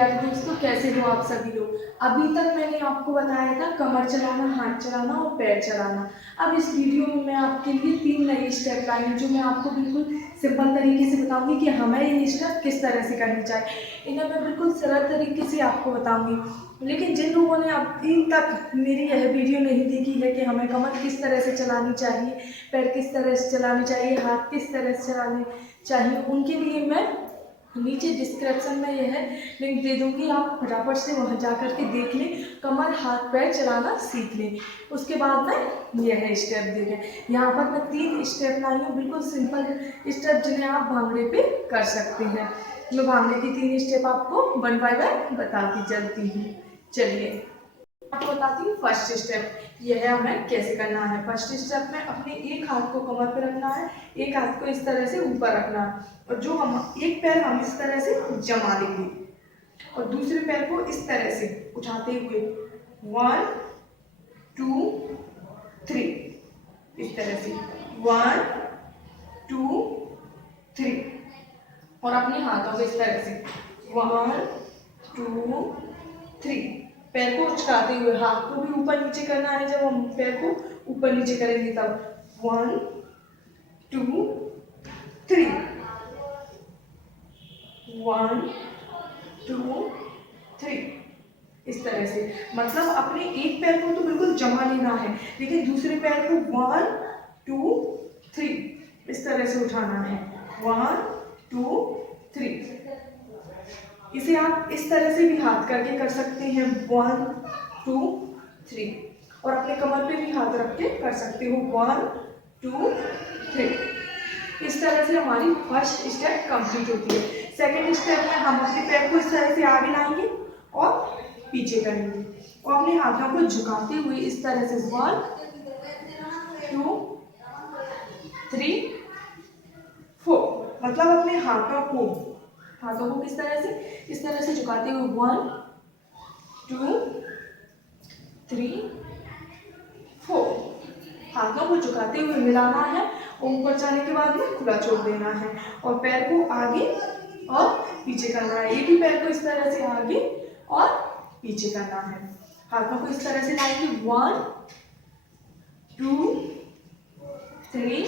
प्यारे दोस्तों, कैसे हो आप सभी लोग। अभी तक मैंने आपको बताया था कमर चलाना, हाथ चलाना और पैर चलाना। अब इस वीडियो में मैं आपके लिए 3 नए स्टेप लाई हूँ जो मैं आपको बिल्कुल सिंपल तरीके से बताऊंगी कि हमें ये स्टेप किस तरह से करनी चाहिए। इन्हें मैं बिल्कुल सरल तरीके से आपको बताऊंगी। लेकिन जिन लोगों ने अभी तक मेरी यह वीडियो नहीं देखी है कि हमें कमर किस तरह से चलानी चाहिए, पैर किस तरह से चलाने चाहिए, हाथ किस तरह से चलाने चाहिए, उनके लिए मैं नीचे डिस्क्रिप्शन में यह लिंक दे दूंगी। आप फटाफट से वहां जा कर के देख लें, कमर हाथ पैर चलाना सीख लें। उसके बाद में यह स्टेप देखें। यहाँ पर मैं 3 स्टेप लाई हूँ, बिल्कुल सिंपल स्टेप जिन्हें आप भांगड़े पे कर सकते हैं। मैं भांगड़े की 3 स्टेप आपको 1 बाय 1 बताती चलती हूँ। चलिए आपको बताती हूँ। फर्स्ट स्टेप यह हमें कैसे करना है। फर्स्ट स्टेप में अपने एक हाथ को कमर पे रखना है, एक हाथ को इस तरह से ऊपर रखना है और जो हम एक पैर हम इस तरह से जमा लेंगे और दूसरे पैर को इस तरह से उठाते हुए 1 2 3 इस तरह से 1 2 3 और अपने हाथों को इस तरह से 1 2 3 पैर को उचकाते हुए हाथ को भी ऊपर नीचे करना है। जब हम पैर को ऊपर नीचे करेंगे तब 1 2 3 1 2 3 इस तरह से। मतलब अपने एक पैर को तो बिल्कुल जमा लेना है, लेकिन दूसरे पैर को 1 2 3 इस तरह से उठाना है। 1 2 3 इसे आप इस तरह से भी हाथ करके कर सकते हैं। 1 2 3 और अपने कमर पे भी हाथ रख के कर सकते हो। 1 2 3 इस तरह से हमारी फर्स्ट स्टेप कंप्लीट होती है। सेकंड स्टेप में हम अपने पैर को इस तरह से आगे लाएंगे और पीछे करेंगे और अपने हाथों को झुकाते हुए इस तरह से 1 2 3 4 मतलब अपने हाथों को किस तरह से, इस तरह से झुकाते हुए 1 2 3 4 हाथों को झुकाते हुए मिलाना है और ऊपर जाने के बाद में खुला छोड़ देना है और पैर को आगे और पीछे करना है। एक ही पैर को इस तरह से आगे और पीछे करना है। हाथों को इस तरह से लाएंगे 1 2 3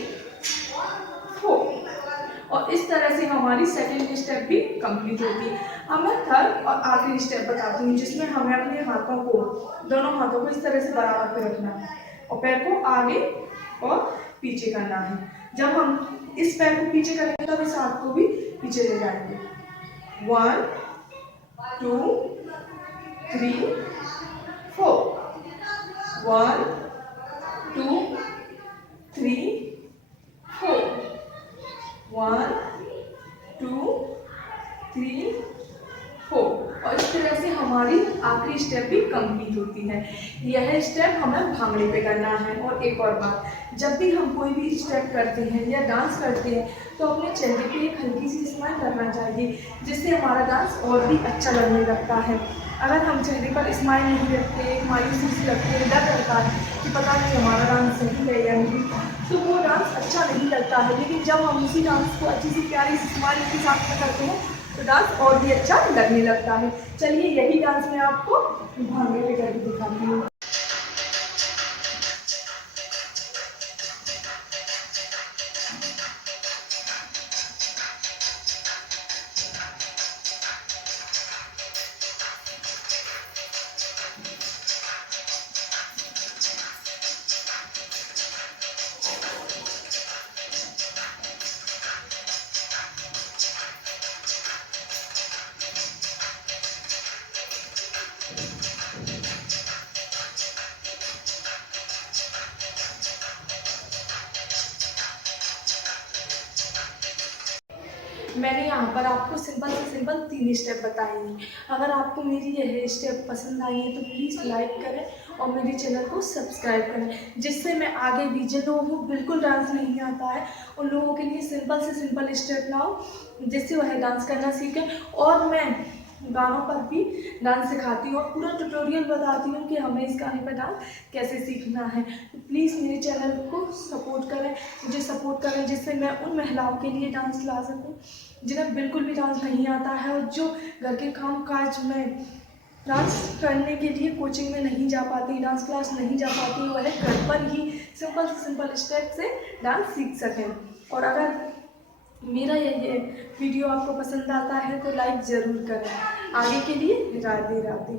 4 और इस तरह से हमारी सेकंड स्टेप भी कंप्लीट होती है। अब मैं थर्ड और आखिरी स्टेप बताती हूँ जिसमें हमें अपने हाथों को, दोनों हाथों को इस तरह से बराबर पे रखना है और पैर को आगे और पीछे करना है। जब हम इस पैर को पीछे करेंगे तब इस हाथ को भी पीछे ले जाएंगे। 1 2 3 4 1 2 3 4 1 2 3 4 और इस तरह से हमारी आखिरी स्टेप भी कंप्लीट होती है। यह स्टेप हमें भांगड़े पे करना है। और एक और बात, जब भी हम कोई भी स्टेप करते हैं या डांस करते हैं तो अपने चेहरे पे एक हल्की सी स्माइल करना चाहिए, जिससे हमारा डांस और भी अच्छा लगने लगता है। अगर हम चेहरे पर स्माइल नहीं रखते, मायूसी से रखते हैं, डर लगता है कि पता नहीं हमारा डांस सही है या नहीं, तो वो डांस अच्छा नहीं लगता है। लेकिन जब हम उसी डांस को अच्छी सी प्यारी स्माइल के साथ में करते हैं तो डांस और भी अच्छा लगने लगता है। चलिए यही डांस मैं आपको भांगड़े पे करके दिखाती हूँ। मैंने यहाँ पर आपको सिंपल से सिंपल 3 स्टेप बताए हैं। अगर आपको मेरी यह स्टेप पसंद आई है तो प्लीज़ लाइक करें और मेरे चैनल को सब्सक्राइब करें, जिससे मैं आगे भी जिन लोगों को बिल्कुल डांस नहीं आता है उन लोगों के लिए सिंपल से सिंपल स्टेप लाऊं जिससे वह डांस करना सीखें। और मैं गानों पर भी डांस सिखाती हूँ और पूरा ट्यूटोरियल बताती हूँ कि हमें इस गाने पर डांस कैसे सीखना है। तो प्लीज़ मेरे चैनल को सपोर्ट करें, मुझे सपोर्ट करें, जिससे मैं उन महिलाओं के लिए डांस ला सकूँ जिन्हें बिल्कुल भी डांस नहीं आता है और जो घर के काम काज में डांस करने के लिए कोचिंग में नहीं जा पाती, डांस क्लास नहीं जा पाती, वह घर पर ही सिंपल से सिंपल स्टेप से डांस सीख सकें। और अगर मेरा ये वीडियो आपको पसंद आता है तो लाइक ज़रूर करें। आगे के लिए राधे राधे।